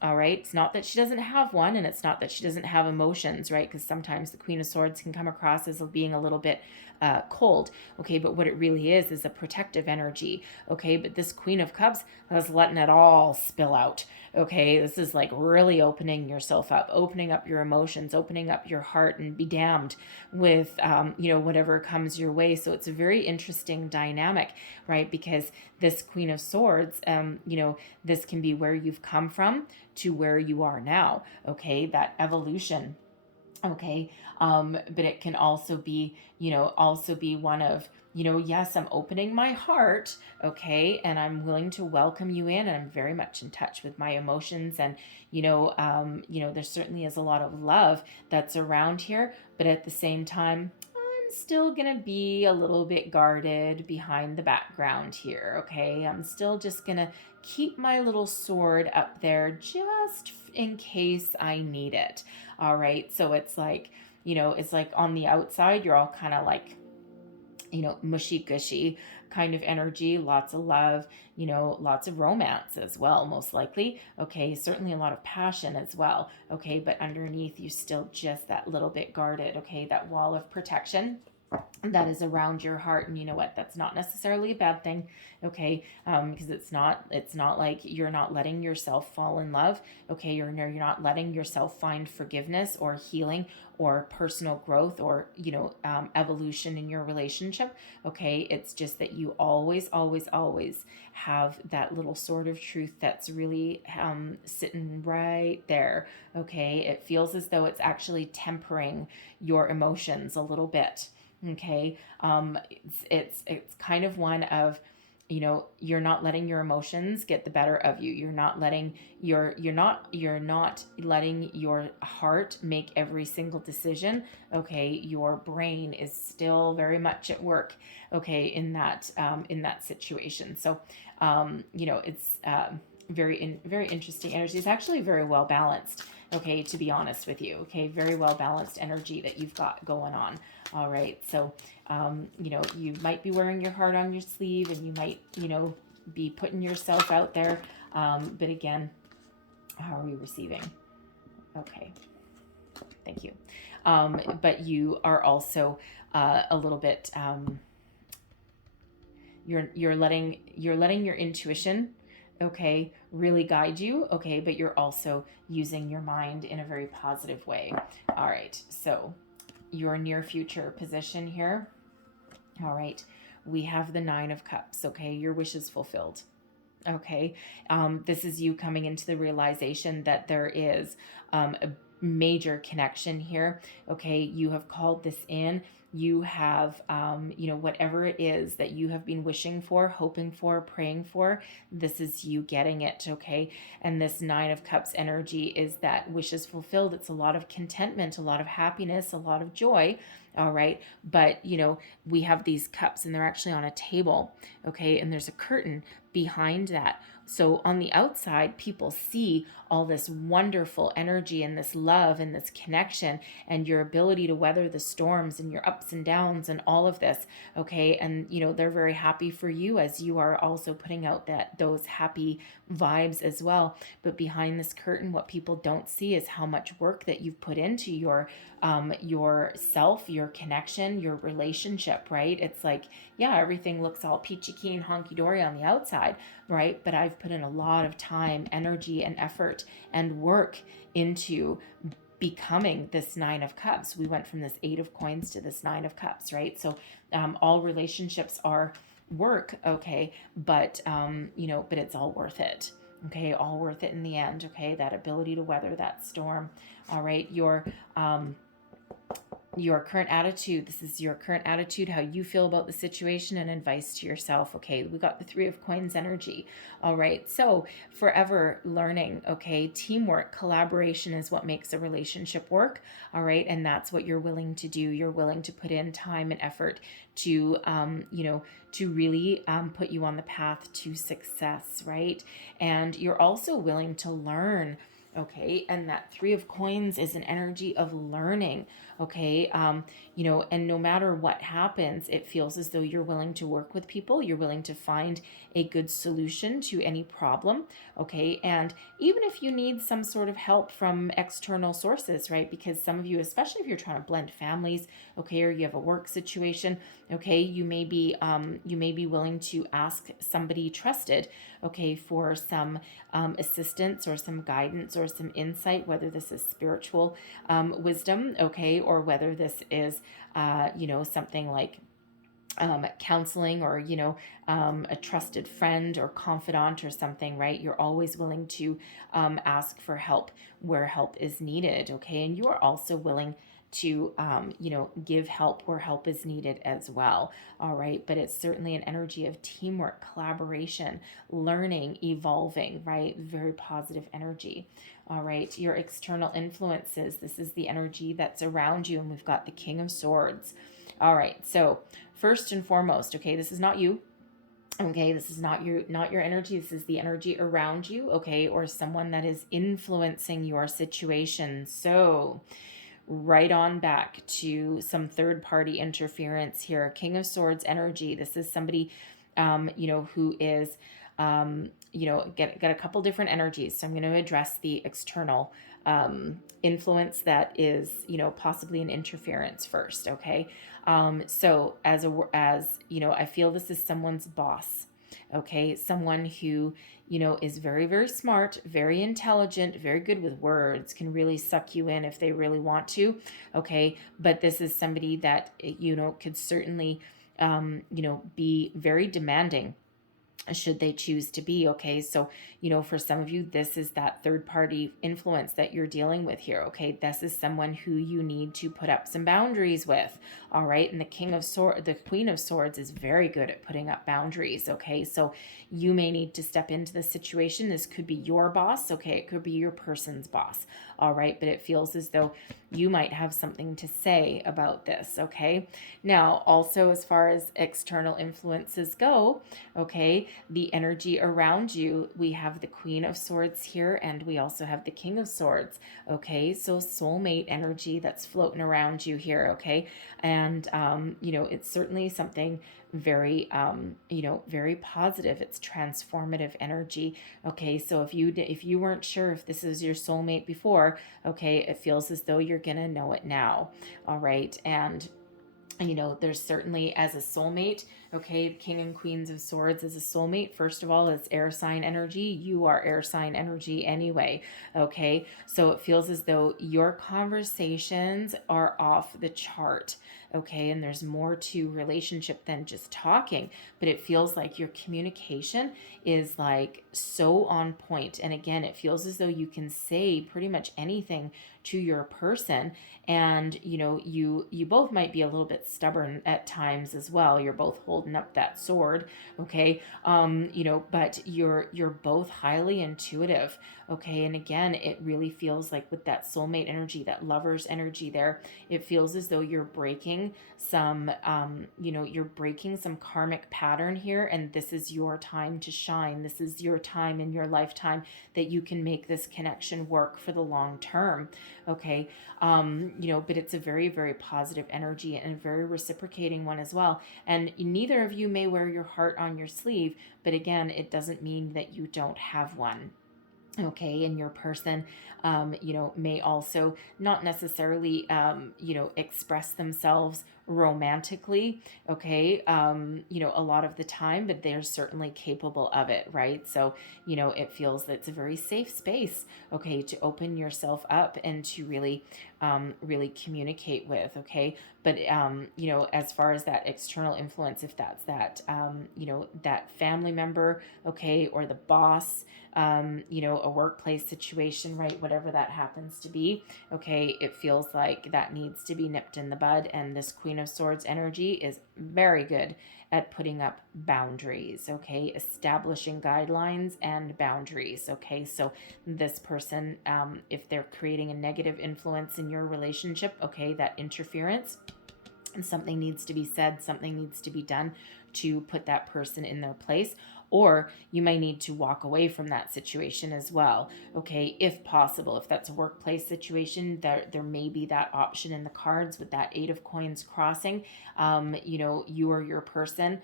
All right, it's not that she doesn't have one, and it's not that she doesn't have emotions, right? Because sometimes the Queen of Swords can come across as being a little bit cold, okay? But what it really is a protective energy, okay? But this Queen of Cups is letting it all spill out, okay? This is like really opening yourself up, opening up your emotions, opening up your heart, and be damned with, whatever comes your way. So it's a very interesting dynamic, right? Because this Queen of Swords, this can be where you've come from to where you are now, okay? That evolution, okay? But it can also be, one of, yes, I'm opening my heart, okay? And I'm willing to welcome you in, and I'm very much in touch with my emotions. And, there certainly is a lot of love that's around here, but at the same time, I'm still gonna be a little bit guarded behind the background here, okay? I'm still just gonna keep my little sword up there just in case I need it. All right, so it's like, it's like on the outside, you're all kind of like, mushy gushy kind of energy, lots of love, lots of romance as well, most likely. Okay, certainly a lot of passion as well. Okay, but underneath you still just that little bit guarded, okay, that wall of protection that is around your heart. And you know what, that's not necessarily a bad thing, okay? Because it's not like you're not letting yourself fall in love, okay? You're not letting yourself find forgiveness or healing or personal growth or evolution in your relationship, okay? It's just that you always have that little sword of truth that's really sitting right there, okay? It feels as though it's actually tempering your emotions a little bit. Okay, it's kind of one of, you're not letting your emotions get the better of you. You're not letting your heart make every single decision. Okay, your brain is still very much at work. Okay, in that situation. So, it's very interesting energy. It's actually very well balanced. Okay, to be honest with you. Okay, very well balanced energy that you've got going on. All right, so you might be wearing your heart on your sleeve, and you might, be putting yourself out there. But again, how are we receiving? Okay, thank you. But you are also a little bit. You're letting your intuition, okay, really guide you. Okay, but you're also using your mind in a very positive way. All right, so your near future position here. All right, we have the Nine of Cups. Okay, your wish is fulfilled. Okay, this is you coming into the realization that there is a major connection here. Okay, you have called this in. You have, whatever it is that you have been wishing for, hoping for, praying for, this is you getting it. Okay, and this Nine of Cups energy is that wishes fulfilled. It's a lot of contentment, a lot of happiness, a lot of joy. All right, but we have these cups, and they're actually on a table. Okay, and there's a curtain behind that. So on the outside, people see all this wonderful energy and this love and this connection and your ability to weather the storms and your ups and downs and all of this. Okay, and they're very happy for you, as you are also putting out those happy vibes as well. But behind this curtain, what people don't see is how much work that you've put into yourself, your connection, your relationship, right? It's like, yeah, everything looks all peachy keen, honky dory on the outside, right? But I've put in a lot of time, energy, and effort and work into becoming this Nine of Cups. We went from this Eight of Coins to this Nine of Cups, right? So all relationships are work, okay, but but it's all worth it. Okay, all worth it in the end. Okay, that ability to weather that storm. All right, your current attitude. This is your current attitude, how you feel about the situation, and advice to yourself. Okay, we got the Three of Coins energy. All right, so forever learning. Okay, teamwork, collaboration is what makes a relationship work. All right, and that's what you're willing to do. You're willing to put in time and effort to to really put you on the path to success, right? And you're also willing to learn. Okay, and that Three of Coins is an energy of learning. Okay, and no matter what happens, it feels as though you're willing to work with people. You're willing to find a good solution to any problem. Okay, and even if you need some sort of help from external sources, right? Because some of you, especially if you're trying to blend families, okay, or you have a work situation, okay, you may be willing to ask somebody trusted, okay, for some assistance or some guidance or some insight, whether this is spiritual wisdom, okay, or whether this is something like counseling, or a trusted friend or confidant or something, right? You're always willing to ask for help where help is needed. Okay, and you are also willing to give help where help is needed as well. All right, but it's certainly an energy of teamwork, collaboration, learning, evolving, right? Very positive energy. All right, your external influences, this is the energy that's around you, and we've got the King of Swords. All right, so first and foremost, okay, this is not you. Okay, this is not your energy. This is the energy around you, okay, or someone that is influencing your situation. So right on back to some third party interference here. King of Swords energy. This is somebody who is got a couple different energies. So I'm going to address the external influence that is possibly an interference first. Okay, so as I feel this is someone's boss. Okay, someone who is very, very smart, very intelligent, very good with words, can really suck you in if they really want to. Okay, but this is somebody that could certainly be very demanding. should they choose to be. Okay, so for some of you, this is that third party influence that you're dealing with here. Okay, this is someone who you need to put up some boundaries with. All right, and the Queen of Swords is very good at putting up boundaries. Okay, so you may need to step into the situation. This could be your boss. Okay, it could be your person's boss. All right, but it feels as though you might have something to say about this. Okay, now also as far as external influences go, okay, the energy around you, we have the Queen of Swords here, and we also have the King of Swords. Okay, so soulmate energy that's floating around you here. Okay, and it's certainly something very very positive. It's transformative energy. Okay, so if you weren't sure if this is your soulmate before, okay, it feels as though you're gonna know it now. All right, and there's certainly, as a soulmate, okay, King and Queens of Swords as a soulmate, first of all, it's air sign energy. You are air sign energy anyway, okay? So it feels as though your conversations are off the chart, okay? And there's more to relationship than just talking, but it feels like your communication is like so on point. And again, it feels as though you can say pretty much anything to your person, and you both might be a little bit stubborn at times as well. You're both holding up that sword, okay? But you're both highly intuitive, okay? And again, it really feels like with that soulmate energy, that lover's energy there, it feels as though you're breaking some you're breaking some karmic pattern here, and this is your time to shine. This is your time in your lifetime that you can make this connection work for the long term. Okay, but it's a very, very positive energy and a very reciprocating one as well. And neither of you may wear your heart on your sleeve, but again, it doesn't mean that you don't have one. Okay, and your person may also not necessarily express themselves romantically, okay, a lot of the time, but they're certainly capable of it, right? So it feels that it's a very safe space, okay, to open yourself up and to really communicate with. Okay, but as far as that external influence, if that's that that family member, okay, or the boss, a workplace situation, right? Whatever that happens to be, okay, it feels like that needs to be nipped in the bud. And this Queen of Swords energy is very good at putting up boundaries, okay, establishing guidelines and boundaries. Okay, so this person, if they're creating a negative influence in your relationship, okay, that interference, and something needs to be said, something needs to be done to put that person in their place. Or you may need to walk away from that situation as well, okay, if possible. If that's a workplace situation, there may be that option in the cards with that Eight of Coins crossing. You or your person,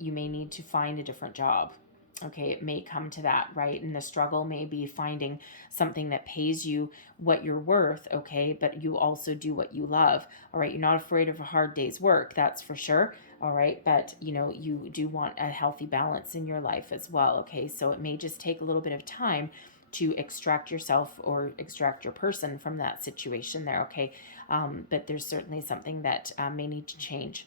you may need to find a different job. Okay, it may come to that, right? And the struggle may be finding something that pays you what you're worth, okay, but you also do what you love. All right, you're not afraid of a hard day's work, that's for sure. All right, but you do want a healthy balance in your life as well. Okay, so it may just take a little bit of time to extract yourself or extract your person from that situation there. Okay, but there's certainly something that may need to change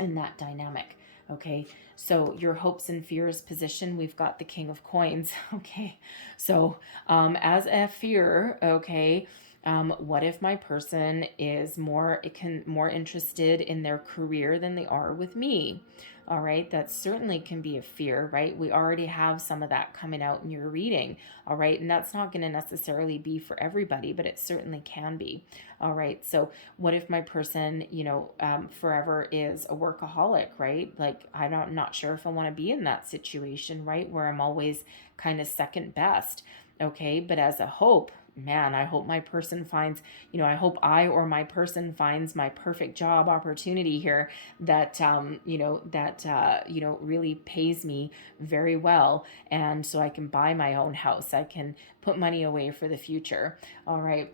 in that dynamic. Okay, so your hopes and fears position, we've got the King of Coins. Okay, so as a fear, okay, what if my person is more interested in their career than they are with me? All right, that certainly can be a fear, right? We already have some of that coming out in your reading. All right, and that's not going to necessarily be for everybody, but it certainly can be. All right, so what if my person, forever is a workaholic, right? Like, I'm not sure if I want to be in that situation, right? Where I'm always kind of second best. Okay, but as a hope, man, I hope my person finds, I hope I or my person finds my perfect job opportunity here that, really pays me very well. And so I can buy my own house. I can put money away for the future. All right.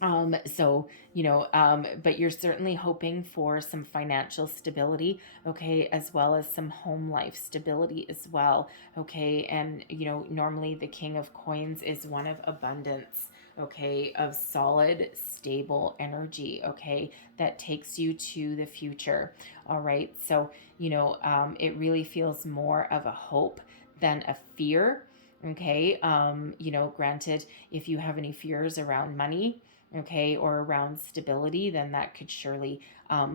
But you're certainly hoping for some financial stability, okay, as well as some home life stability as well, okay, and normally the King of Coins is one of abundance, okay, of solid, stable energy, okay, that takes you to the future. All right. So, it really feels more of a hope than a fear. Okay. Granted, if you have any fears around money, okay, or around stability, then that could surely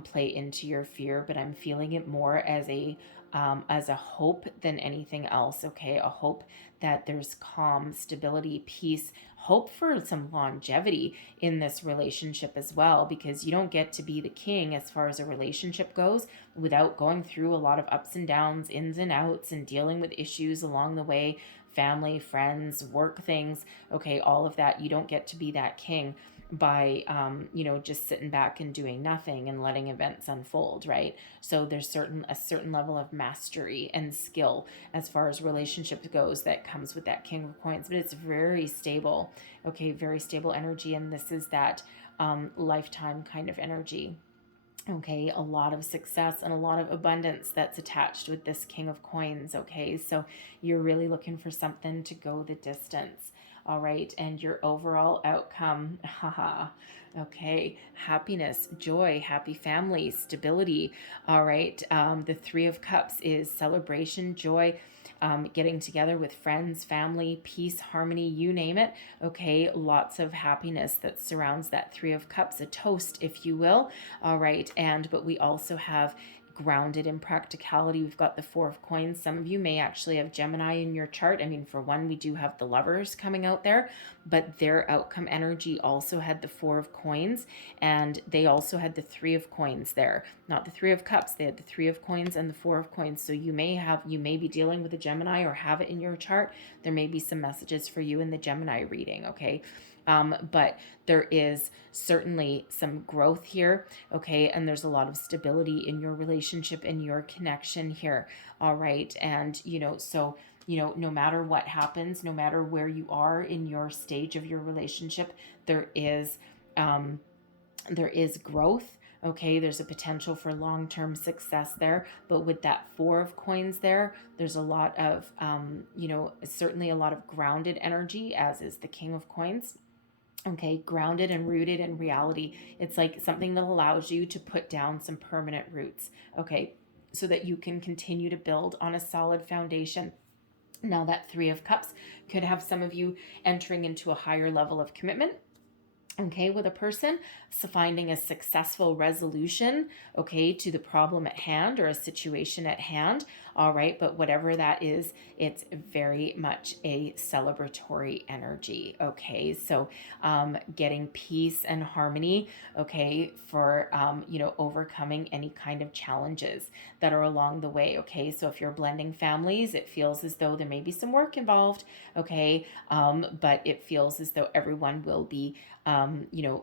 play into your fear. But I'm feeling it more as a hope than anything else. Okay, a hope that there's calm, stability, peace, hope for some longevity in this relationship as well, because you don't get to be the king as far as a relationship goes without going through a lot of ups and downs, ins and outs, and dealing with issues along the way, family, friends, work things, okay, all of that. You don't get to be that king by just sitting back and doing nothing and letting events unfold, right? So there's a certain level of mastery and skill as far as relationship goes that comes with that king of coins, but it's very stable, okay, very stable energy. And this is that lifetime kind of energy. Okay, a lot of success and a lot of abundance that's attached with this king of coins. Okay, so you're really looking for something to go the distance. All right, and your overall outcome, haha, okay, happiness, joy, happy family, stability. All right, the Three of Cups is celebration, joy, getting together with friends, family, peace, harmony, you name it. Okay, lots of happiness that surrounds that Three of Cups, a toast, if you will. All right, but we also have grounded in practicality. We've got the Four of Coins. Some of you may actually have Gemini in your chart. I mean, for one, we do have the Lovers coming out there, but their outcome energy also had the Four of Coins, and they also had the Three of Coins there. Not the Three of Cups. They had the Three of Coins and the Four of Coins. So you may be dealing with a Gemini or have it in your chart. There may be some messages for you in the Gemini reading, okay? But there is certainly some growth here, okay? And there's a lot of stability in your relationship and your connection here, all right? And, no matter what happens, no matter where you are in your stage of your relationship, there is growth. Okay, there's a potential for long-term success there, but with that Four of Coins there, there's a lot of, certainly a lot of grounded energy, as is the King of Coins. Okay, grounded and rooted in reality. It's like something that allows you to put down some permanent roots, okay, so that you can continue to build on a solid foundation. Now, that Three of Cups could have some of you entering into a higher level of commitment, okay, with a person, so finding a successful resolution, okay, to the problem at hand or a situation at hand. All right, but whatever that is, it's very much a celebratory energy. Okay, so getting peace and harmony, okay, for overcoming any kind of challenges that are along the way. Okay, so if you're blending families, it feels as though there may be some work involved. Okay, but it feels as though everyone will be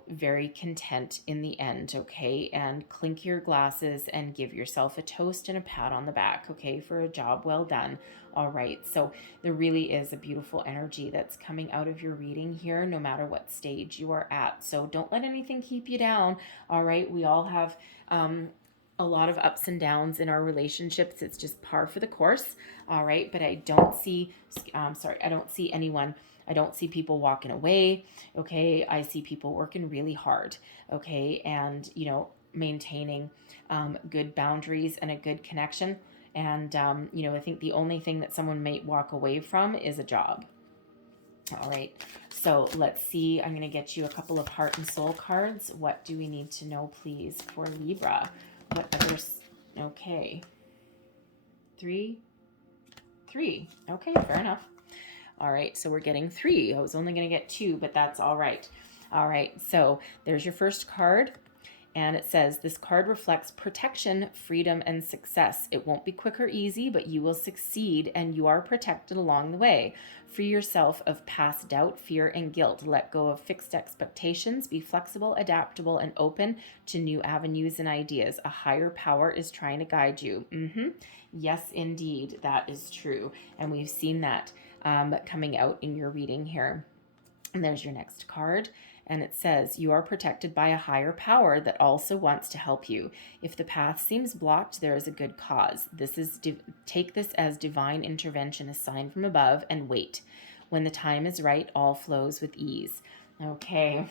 very content in the end, okay? And clink your glasses and give yourself a toast and a pat on the back, okay, for a job well done. All right, so there really is a beautiful energy that's coming out of your reading here, no matter what stage you are at. So don't let anything keep you down, all right? We all have a lot of ups and downs in our relationships. It's just par for the course, all right? But I don't see, I don't see people walking away, okay? I see people working really hard, okay? And, maintaining good boundaries and a good connection. And, I think the only thing that someone may walk away from is a job. All right, so let's see. I'm going to get you a couple of heart and soul cards. What do we need to know, please, for Libra? What others? Okay. Three. Okay, fair enough. All right, so we're getting 3. I was only going to get 2, but that's all right. All right, so there's your first card. And it says, this card reflects protection, freedom, and success. It won't be quick or easy, but you will succeed and you are protected along the way. Free yourself of past doubt, fear, and guilt. Let go of fixed expectations. Be flexible, adaptable, and open to new avenues and ideas. A higher power is trying to guide you. Yes, indeed, that is true. And we've seen that coming out in your reading here. And there's your next card. And it says, you are protected by a higher power that also wants to help you. If the path seems blocked, there is a good cause. Take this as divine intervention, a sign from above, and wait. When the time is right, all flows with ease. Okay.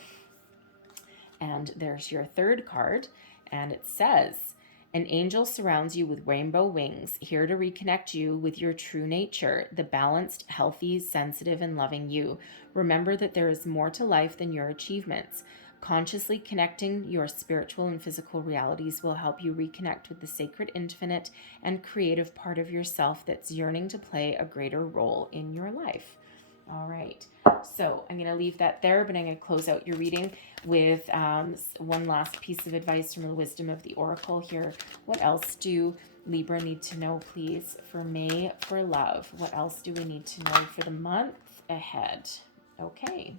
And there's your third card. And it says, an angel surrounds you with rainbow wings, here to reconnect you with your true nature, the balanced, healthy, sensitive, and loving you. Remember that there is more to life than your achievements. Consciously connecting your spiritual and physical realities will help you reconnect with the sacred, infinite, and creative part of yourself that's yearning to play a greater role in your life. All right, so I'm going to leave that there, but I'm going to close out your reading with one last piece of advice from the wisdom of the oracle here. What else do Libra need to know, please, for May for love? What else do we need to know for the month ahead? Okay.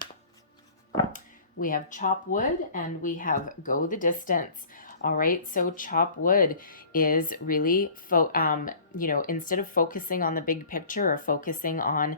We have chop wood and we have go the distance. All right, so chop wood is really, instead of focusing on the big picture or focusing on,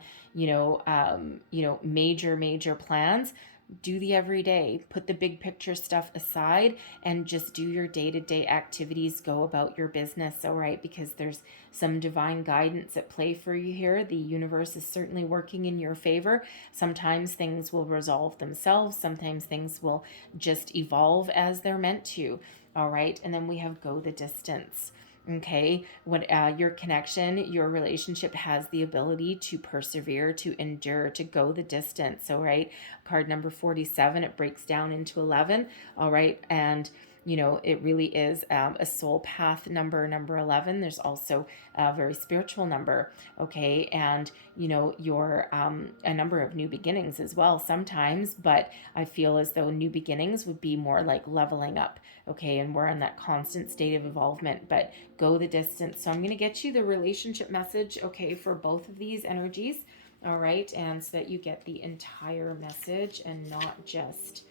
major plans, do the everyday, put the big picture stuff aside and just do your day-to-day activities, go about your business. All right, because there's some divine guidance at play for you here. The universe is certainly working in your favor. Sometimes things will resolve themselves. Sometimes things will just evolve as they're meant to. All right, and then we have go the distance. Okay, what your connection, your relationship has the ability to persevere, to endure, to go the distance. All right, card number 47, it breaks down into 11. All right, and it really is a soul path number 11. There's also a very spiritual number. Okay, and your a number of new beginnings as well sometimes, but I feel as though new beginnings would be more like leveling up. Okay, and we're in that constant state of evolvement, but go the distance. So I'm going to get you the relationship message, okay, for both of these energies. All right, and so that you get the entire message and not just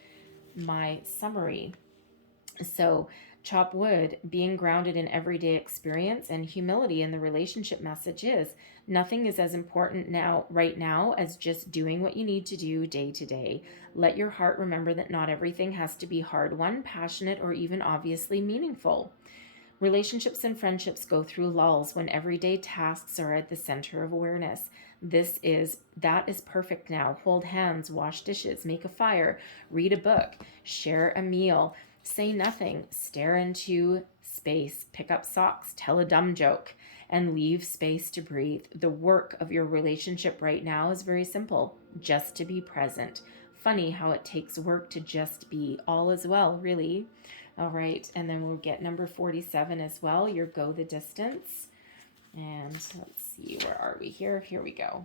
my summary. So chop wood, being grounded in everyday experience and humility in the relationship message is nothing is as important right now as just doing what you need to do day to day. Let your heart remember that not everything has to be hard won, passionate, or even obviously meaningful. Relationships and friendships go through lulls when everyday tasks are at the center of awareness. That is perfect now. Hold hands, wash dishes, make a fire, read a book, share a meal. Say nothing, stare into space, pick up socks, tell a dumb joke, and leave space to breathe. The work of your relationship right now is very simple, just to be present. Funny how it takes work to just be. All is well, really. All right, and then we'll get number 47 as well, your go the distance. And let's see, where are we here? Here we go.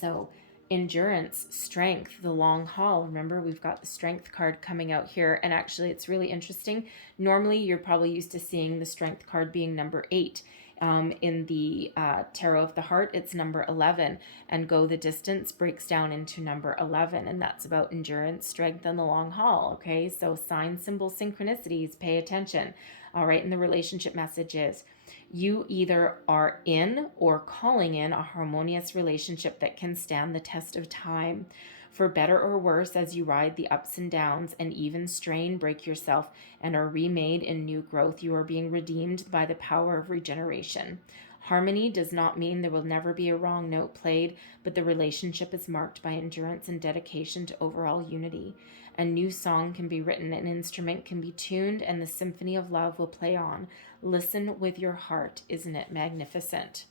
So endurance, strength, the long haul. Remember, we've got the strength card coming out here. And actually, it's really interesting. Normally, you're probably used to seeing the strength card being number 8. In the Tarot of the Heart, it's number 11. And go the distance breaks down into number 11. And that's about endurance, strength, and the long haul. Okay, so sign, symbol, synchronicities, pay attention. All right, and the relationship message is, you either are in or calling in a harmonious relationship that can stand the test of time. For better or worse, as you ride the ups and downs and even strain, break yourself, and are remade in new growth, you are being redeemed by the power of regeneration. Harmony does not mean there will never be a wrong note played, but the relationship is marked by endurance and dedication to overall unity. A new song can be written, an instrument can be tuned, and the symphony of love will play on. Listen with your heart. Isn't it magnificent?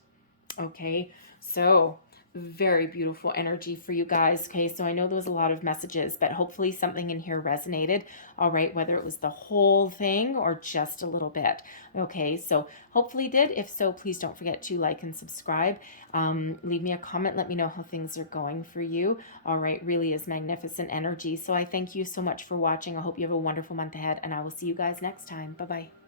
Okay, so very beautiful energy for you guys. Okay, so I know there was a lot of messages, but hopefully something in here resonated. All right, whether it was the whole thing or just a little bit. Okay, so hopefully did. If so, please don't forget to like and subscribe. Leave me a comment. Let me know how things are going for you. All right, really is magnificent energy. So I thank you so much for watching. I hope you have a wonderful month ahead, and I will see you guys next time. Bye-bye.